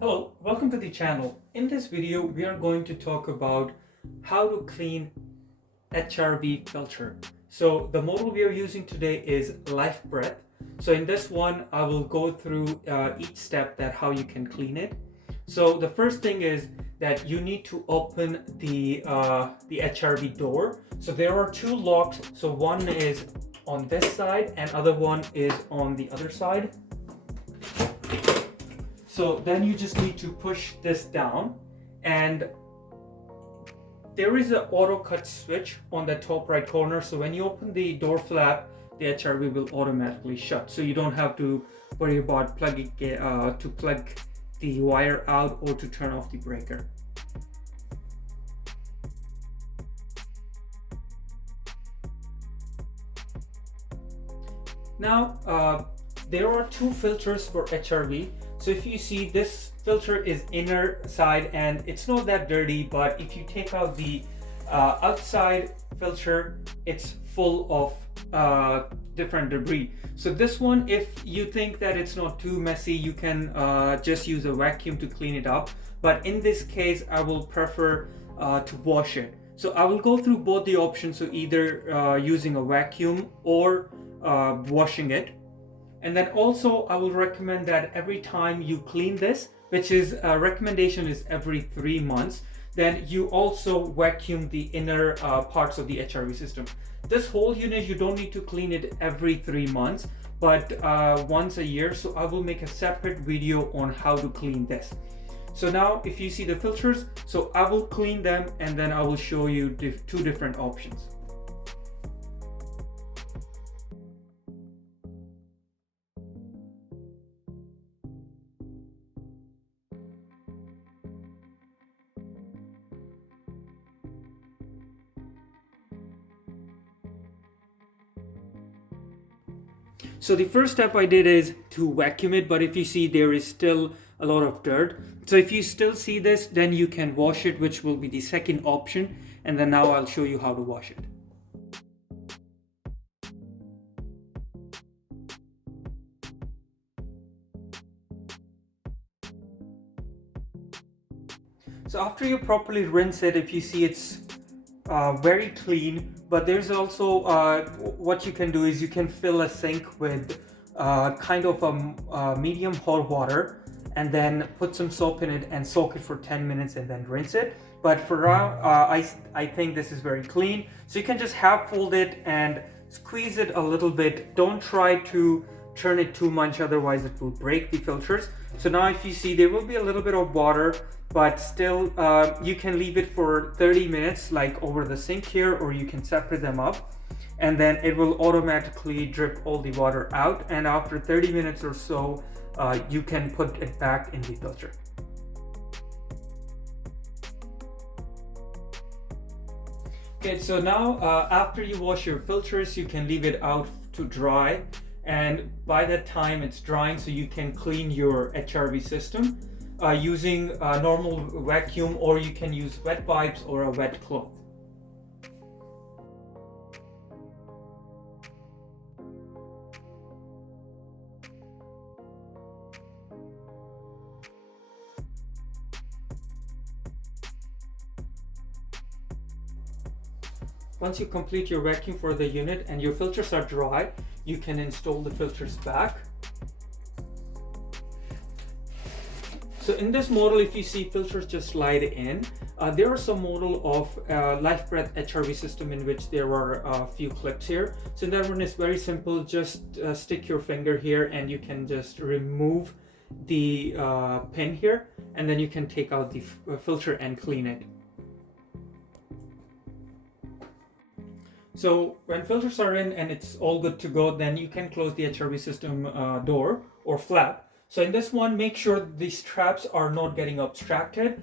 Hello, welcome to the channel. In this video, we are going to talk about how to clean HRV filter. So the model we are using today is Life Breath. So in this one, I will go through each step that how you can clean it. So the first thing is that you need to open the HRV door. So there are two locks. So one is on this side and other one is on the other side. So then you just need to push this down, and there is an auto cut switch on the top right corner. So when you open the door flap, the HRV will automatically shut. So you don't have to worry about plugging to plug the wire out or to turn off the breaker. Now, there are two filters for HRV. So if you see, this filter is inner side and it's not that dirty, but if you take out the outside filter, it's full of different debris. So this one, if you think that it's not too messy, you can just use a vacuum to clean it up. But in this case, I will prefer to wash it. So I will go through both the options, so either using a vacuum or washing it. And then also I will recommend that every time you clean this, which is recommendation is every 3 months, then you also vacuum the inner parts of the HRV system. This whole unit, you don't need to clean it every 3 months, but once a year. So I will make a separate video on how to clean this. So now if you see the filters, so I will clean them and then I will show you two different options. So the first step I did is to vacuum it, but if you see, there is still a lot of dirt. So if you still see this, then you can wash it, which will be the second option. And then now I'll show you how to wash it. So after you properly rinse it, if you see, it's very clean, but there's also what you can do is you can fill a sink with kind of a medium hot water and then put some soap in it and soak it for 10 minutes and then rinse it. But for now, I think this is very clean. So you can just half fold it and squeeze it a little bit. Don't try to turn it too much, otherwise it will break the filters. So now if you see, there will be a little bit of water, but still you can leave it for 30 minutes like over the sink here, or you can separate them up and then it will automatically drip all the water out, and after 30 minutes or so you can put it back in the filter. Okay, so now after you wash your filters, you can leave it out to dry, and by that time it's drying, so you can clean your HRV system using a normal vacuum, or you can use wet wipes or a wet cloth. Once you complete your vacuum for the unit and your filters are dry, you can install the filters back. So in this model, if you see, filters just slide in. There are some model of Life Breath HRV system in which there are a few clips here. So that one is very simple. Just stick your finger here and you can just remove the pin here, and then you can take out the filter and clean it. So when filters are in and it's all good to go, then you can close the HRV system door or flap. So in this one, make sure these straps are not getting abstracted.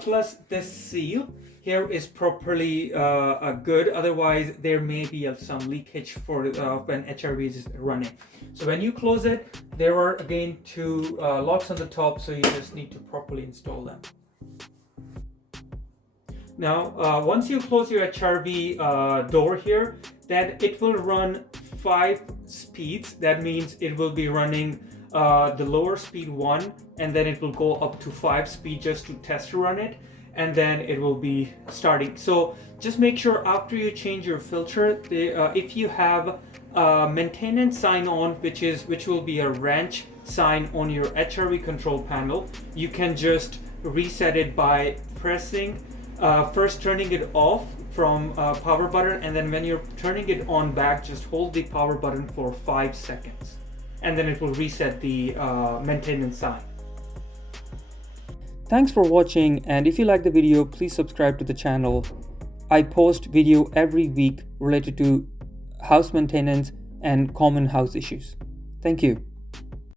Plus this seal here is properly good. Otherwise, there may be some leakage for when HRV is running. So when you close it, there are again two locks on the top. So you just need to properly install them. Now, once you close your HRV door here, then it will run 5 speeds. That means it will be running the lower speed 1, and then it will go up to 5 speed just to test run it, and then it will be starting. So just make sure after you change your filter, if you have a maintenance sign on, which will be a wrench sign on your HRV control panel, you can just reset it by pressing, first turning it off from power button, and then when you're turning it on back, just hold the power button for 5 seconds, and then it will reset the maintenance sign. Thanks for watching, and if you like the video, please subscribe to the channel. I post video every week related to house maintenance and common house issues. Thank you.